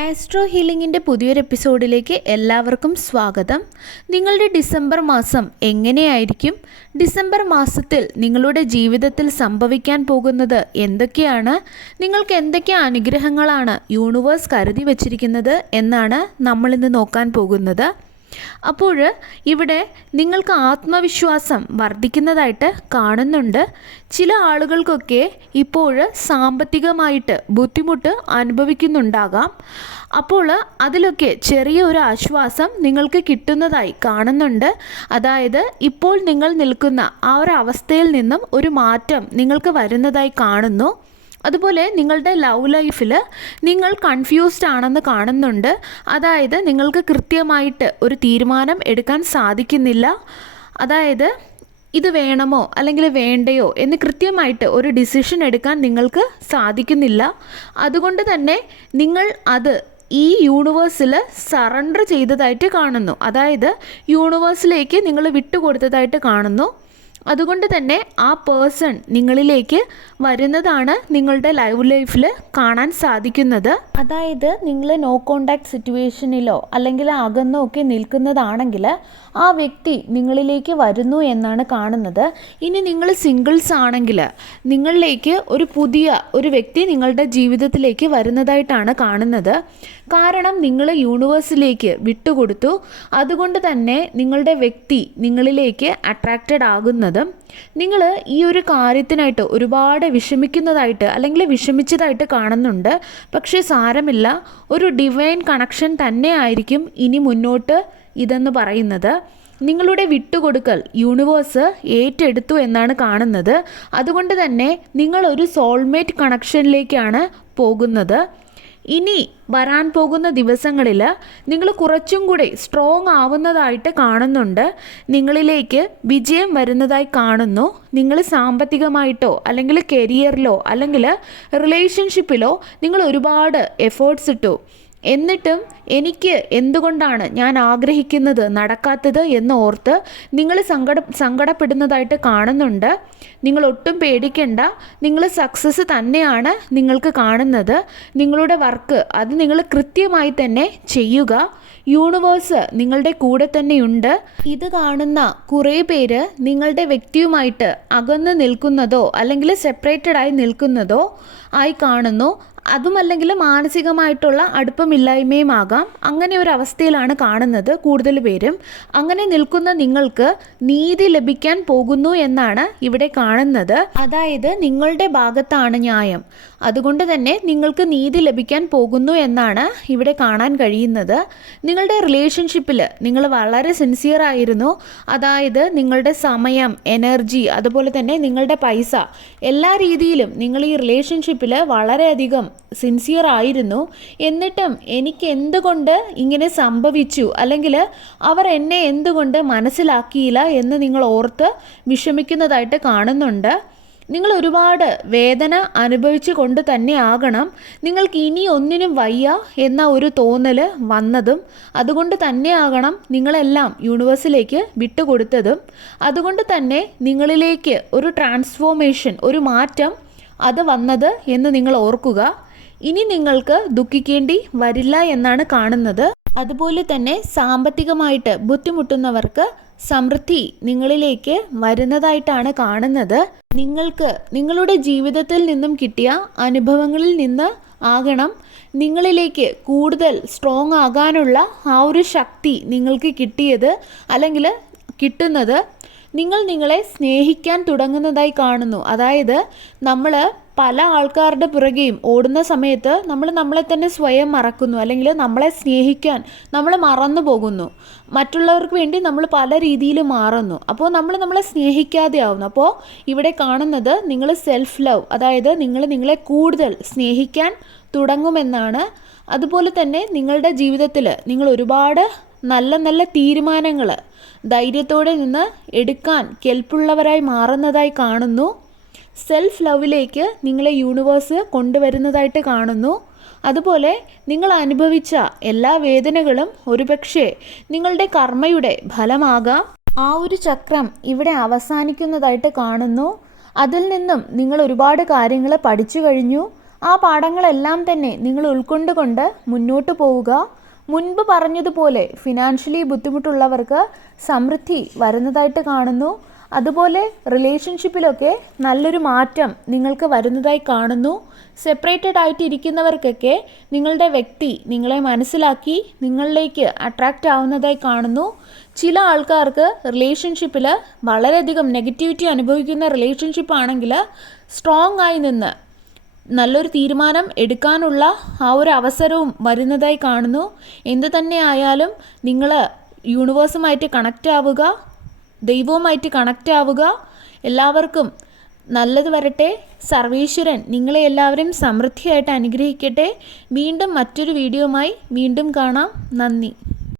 Astro ഹീലിംഗിന്റെ പുതിയൊരു എപ്പിസോഡിലേക്ക് എല്ലാവർക്കും സ്വാഗതം. നിങ്ങളുടെ ഡിസംബർ മാസം എങ്ങനെയായിരിക്കും? ഡിസംബർ മാസത്തിൽ നിങ്ങളുടെ ജീവിതത്തിൽ സംഭവിക്കാൻ പോകുന്നത് എന്തൊക്കെയാണ്? നിങ്ങൾക്ക് എന്തൊക്കെ അനുഗ്രഹങ്ങളാണ് യൂണിവേഴ്സ് കരുതി വച്ചിരിക്കുന്നത് എന്നാണ് നമ്മളിന്ന് നോക്കാൻ പോകുന്നത്. അപ്പോൾ ഇവിടെ നിങ്ങൾക്ക് ആത്മവിശ്വാസം വർദ്ധിക്കുന്നതായിട്ട് കാണുന്നുണ്ട്. ചില ആളുകൾക്കൊക്കെ ഇപ്പോൾ സാമ്പത്തികമായിട്ട് ബുദ്ധിമുട്ട് അനുഭവിക്കുന്നുണ്ടാകാം. അപ്പോൾ അതിലൊക്കെ ചെറിയ ഒരു ആശ്വാസം നിങ്ങൾക്ക് കിട്ടുന്നതായി കാണുന്നുണ്ട്. അതായത് ഇപ്പോൾ നിങ്ങൾ നിൽക്കുന്ന ആ ഒരു അവസ്ഥയിൽ നിന്നും ഒരു മാറ്റം നിങ്ങൾക്ക് വരുന്നതായി കാണുന്നു. അതുപോലെ നിങ്ങളുടെ ലവ് ലൈഫിൽ നിങ്ങൾ കൺഫ്യൂസ്ഡ് ആണെന്ന് കാണുന്നുണ്ട്. അതായത് നിങ്ങൾക്ക് കൃത്യമായിട്ട് ഒരു തീരുമാനം എടുക്കാൻ സാധിക്കുന്നില്ല. അതായത് ഇത് വേണമോ അല്ലെങ്കിൽ വേണ്ടയോ എന്ന് കൃത്യമായിട്ട് ഒരു ഡിസിഷൻ എടുക്കാൻ നിങ്ങൾക്ക് സാധിക്കുന്നില്ല. അതുകൊണ്ട് തന്നെ നിങ്ങൾ അത് ഈ യൂണിവേഴ്സിൽ സറണ്ടർ ചെയ്തതായിട്ട് കാണുന്നു. അതായത് യൂണിവേഴ്സിലേക്ക് നിങ്ങൾ വിട്ടുകൊടുത്തതായിട്ട് കാണുന്നു. അതുകൊണ്ട് തന്നെ ആ പേഴ്സൺ നിങ്ങളിലേക്ക് വരുന്നതാണ് നിങ്ങളുടെ ലൈവ് ലൈഫിൽ കാണാൻ സാധിക്കുന്നത്. അതായത് നിങ്ങൾ നോ കോണ്ടാക്ട് സിറ്റുവേഷനിലോ അല്ലെങ്കിൽ അകന്നോ ഒക്കെ നിൽക്കുന്നതാണെങ്കിൽ ആ വ്യക്തി നിങ്ങളിലേക്ക് വരുന്നു എന്നാണ് കാണുന്നത്. ഇനി നിങ്ങൾ സിംഗിൾസ് ആണെങ്കിൽ നിങ്ങളിലേക്ക് ഒരു പുതിയ ഒരു വ്യക്തി നിങ്ങളുടെ ജീവിതത്തിലേക്ക് വരുന്നതായിട്ടാണ് കാണുന്നത്. കാരണം നിങ്ങൾ യൂണിവേഴ്സിലേക്ക് വിട്ടുകൊടുത്തു. അതുകൊണ്ട് തന്നെ നിങ്ങളുടെ വ്യക്തി നിങ്ങളിലേക്ക് അട്രാക്റ്റഡ് ആകുന്നതും നിങ്ങൾ ഈ ഒരു കാര്യത്തിനായിട്ട് ഒരുപാട് വിഷമിക്കുന്നതായിട്ട് അല്ലെങ്കിൽ വിഷമിച്ചതായിട്ട് കാണുന്നുണ്ട്. പക്ഷേ സാരമില്ല. ഒരു ഡിവൈൻ കണക്ഷൻ തന്നെ ആയിരിക്കും ഇനി മുന്നോട്ട് ഇതെന്ന് പറയുന്നത്. നിങ്ങളുടെ വിട്ടുകൊടുക്കൽ യൂണിവേഴ്സ് ഏറ്റെടുത്തു എന്നാണ് കാണുന്നത്. അതുകൊണ്ട് തന്നെ നിങ്ങളൊരു സോൾമേറ്റ് കണക്ഷനിലേക്കാണ് പോകുന്നത്. ഇനി വരാൻ പോകുന്ന ദിവസങ്ങളിൽ നിങ്ങൾ കുറച്ചും കൂടി സ്ട്രോങ് ആവുന്നതായിട്ട് കാണുന്നുണ്ട്. നിങ്ങളിലേക്ക് വിജയം വരുന്നതായി കാണുന്നു. നിങ്ങൾ സാമ്പത്തികമായിട്ടോ അല്ലെങ്കിൽ കരിയറിലോ അല്ലെങ്കിൽ റിലേഷൻഷിപ്പിലോ നിങ്ങൾ ഒരുപാട് എഫേർട്സ് ഇട്ടു. എന്നിട്ടും എനിക്ക് എന്തുകൊണ്ടാണ് ഞാൻ ആഗ്രഹിക്കുന്നത് നടക്കാത്തത് എന്ന് ഓർത്ത് നിങ്ങൾ സങ്കട സങ്കടപ്പെടുന്നതായിട്ട് കാണുന്നുണ്ട്. നിങ്ങൾ ഒട്ടും പേടിക്കണ്ട. നിങ്ങൾ സക്സസ് തന്നെയാണ് നിങ്ങൾക്ക് കാണുന്നത്. നിങ്ങളുടെ വർക്ക് അത് നിങ്ങൾ കൃത്യമായി തന്നെ ചെയ്യുക. യൂണിവേഴ്സ് നിങ്ങളുടെ കൂടെ തന്നെയുണ്ട് ഇത് കാണുന്ന കുറേ പേര് നിങ്ങളുടെ വ്യക്തിയുമായിട്ട് അകന്ന് നിൽക്കുന്നതോ അല്ലെങ്കിൽ സെപ്പറേറ്റഡ് ആയി നിൽക്കുന്നതോ ആയി കാണുന്നു. അതുമല്ലെങ്കിൽ മാനസികമായിട്ടുള്ള അടുപ്പമില്ലായ്മയും ആകാം അങ്ങനെ ഒരു അവസ്ഥയിലാണ് കാണുന്നത് കൂടുതൽ പേരും. അങ്ങനെ നിൽക്കുന്ന നിങ്ങൾക്ക് നീതി ലഭിക്കാൻ പോകുന്നു എന്നാണ് ഇവിടെ കാണുന്നത്. അതായത് നിങ്ങളുടെ ഭാഗത്താണ് ന്യായം. അതുകൊണ്ട് തന്നെ നിങ്ങൾക്ക് നീതി ലഭിക്കാൻ പോകുന്നു എന്നാണ് ഇവിടെ കാണാൻ കഴിയുന്നത്. നിങ്ങളുടെ റിലേഷൻഷിപ്പിൽ നിങ്ങൾ വളരെ സിൻസിയർ ആയിരുന്നു. അതായത് നിങ്ങളുടെ സമയം എനർജി അതുപോലെ തന്നെ നിങ്ങളുടെ പൈസ എല്ലാ രീതിയിലും നിങ്ങൾ ഈ റിലേഷൻഷിപ്പിൽ വളരെയധികം സിൻസിയർ ആയിരുന്നു. എന്നിട്ടും എനിക്ക് എന്തുകൊണ്ട് ഇങ്ങനെ സംഭവിച്ചു? അല്ലെങ്കിൽ അവർ എന്നെ എന്തുകൊണ്ട് മനസ്സിലാക്കിയില്ല എന്ന് നിങ്ങൾ ഓർത്ത് വിഷമിക്കുന്നതായിട്ട് കാണുന്നുണ്ട്. നിങ്ങൾ ഒരുപാട് വേദന അനുഭവിച്ചു കൊണ്ട് തന്നെ ആകണം. നിങ്ങൾക്ക് ഇനി ഒന്നിനും വയ്യ എന്ന ഒരു തോന്നൽ വന്നതും അതുകൊണ്ട് തന്നെ ആകണം നിങ്ങളെല്ലാം യൂണിവേഴ്സിലേക്ക് വിട്ടുകൊടുത്തതും. അതുകൊണ്ട് തന്നെ നിങ്ങളിലേക്ക് ഒരു ട്രാൻസ്ഫോർമേഷൻ ഒരു മാറ്റം അത് വന്നത് എന്ന് നിങ്ങൾ ഓർക്കുക. ഇനി നിങ്ങൾക്ക് ദുഃഖിക്കേണ്ടി വരില്ല എന്നാണ് കാണുന്നത്. അതുപോലെ തന്നെ സാമ്പത്തികമായിട്ട് ബുദ്ധിമുട്ടുന്നവർക്ക് സമൃദ്ധി നിങ്ങളിലേക്ക് വരുന്നതായിട്ടാണ് കാണുന്നത്. നിങ്ങൾക്ക് നിങ്ങളുടെ ജീവിതത്തിൽ നിന്നും കിട്ടിയ അനുഭവങ്ങളിൽ നിന്ന് ആകണം. നിങ്ങളിലേക്ക് കൂടുതൽ സ്ട്രോങ് ആകാനുള്ള ആ ഒരു ശക്തി നിങ്ങൾക്ക് കിട്ടിയത് അല്ലെങ്കിൽ കിട്ടുന്നത് നിങ്ങൾ നിങ്ങളെ സ്നേഹിക്കാൻ തുടങ്ങുന്നതായി കാണുന്നു. അതായത് നമ്മൾ പല ആൾക്കാരുടെ പുറകെയും ഓടുന്ന സമയത്ത് നമ്മൾ നമ്മളെ തന്നെ സ്വയം മറക്കുന്നു. അല്ലെങ്കിൽ നമ്മളെ സ്നേഹിക്കാൻ നമ്മൾ മറന്നു പോകുന്നു. മറ്റുള്ളവർക്ക് വേണ്ടി നമ്മൾ പല രീതിയിൽ മാറുന്നു. അപ്പോൾ നമ്മൾ നമ്മളെ സ്നേഹിക്കാതെ ആവുന്നു. അപ്പോൾ ഇവിടെ കാണുന്നത് നിങ്ങൾ സെൽഫ് ലവ് അതായത് നിങ്ങൾ നിങ്ങളെ കൂടുതൽ സ്നേഹിക്കാൻ തുടങ്ങുമെന്നാണ്. അതുപോലെ തന്നെ നിങ്ങളുടെ ജീവിതത്തിൽ നിങ്ങൾ ഒരുപാട് നല്ല നല്ല തീരുമാനങ്ങൾ ധൈര്യത്തോടെ നിന്ന് എടുക്കാൻ കെൽപ്പുള്ളവരായി മാറുന്നതായി കാണുന്നു. സെൽഫ് ലവിലേക്ക് നിങ്ങളെ യൂണിവേഴ്സ് കൊണ്ടുവരുന്നതായിട്ട് കാണുന്നു. അതുപോലെ നിങ്ങൾ അനുഭവിച്ച എല്ലാ വേദനകളും ഒരുപക്ഷെ നിങ്ങളുടെ കർമ്മയുടെ ഫലമാകാം. ആ ഒരു ചക്രം ഇവിടെ അവസാനിക്കുന്നതായിട്ട് കാണുന്നു. അതിൽ നിന്നും നിങ്ങൾ ഒരുപാട് കാര്യങ്ങൾ പഠിച്ചു കഴിഞ്ഞു. ആ പാഠങ്ങളെല്ലാം തന്നെ നിങ്ങൾ ഉൾക്കൊണ്ടുകൊണ്ട് മുന്നോട്ട് പോവുക. മുൻപ് പറഞ്ഞതുപോലെ ഫിനാൻഷ്യലി ബുദ്ധിമുട്ടുള്ളവർക്ക് സമൃദ്ധി വരുന്നതായിട്ട് കാണുന്നു. അതുപോലെ റിലേഷൻഷിപ്പിലൊക്കെ നല്ലൊരു മാറ്റം നിങ്ങൾക്ക് വരുന്നതായി കാണുന്നു. സെപ്പറേറ്റഡ് ആയിട്ട് ഇരിക്കുന്നവർക്കൊക്കെ നിങ്ങളുടെ വ്യക്തി നിങ്ങളെ മനസ്സിലാക്കി നിങ്ങളിലേക്ക് അട്രാക്റ്റ് ആവുന്നതായി കാണുന്നു. ചില ആൾക്കാർക്ക് റിലേഷൻഷിപ്പിൽ വളരെയധികം നെഗറ്റിവിറ്റി അനുഭവിക്കുന്ന റിലേഷൻഷിപ്പ് ആണെങ്കിൽ സ്ട്രോങ് ആയി നിന്ന് നല്ലൊരു തീരുമാനം എടുക്കാനുള്ള ആ ഒരു അവസരവും വരുന്നതായി കാണുന്നു. എന്തു തന്നെ ആയാലും നിങ്ങൾ യൂണിവേഴ്സുമായിട്ട് കണക്റ്റ് ആവുക ദൈവവുമായിട്ട് കണക്റ്റ് ആവുക. എല്ലാവർക്കും നല്ലത് വരട്ടെ. സർവേശ്വരൻ നിങ്ങളെ എല്ലാവരെയും സമൃദ്ധിയായിട്ട് അനുഗ്രഹിക്കട്ടെ. വീണ്ടും മറ്റൊരു വീഡിയോയുമായി വീണ്ടും കാണാം. നന്ദി.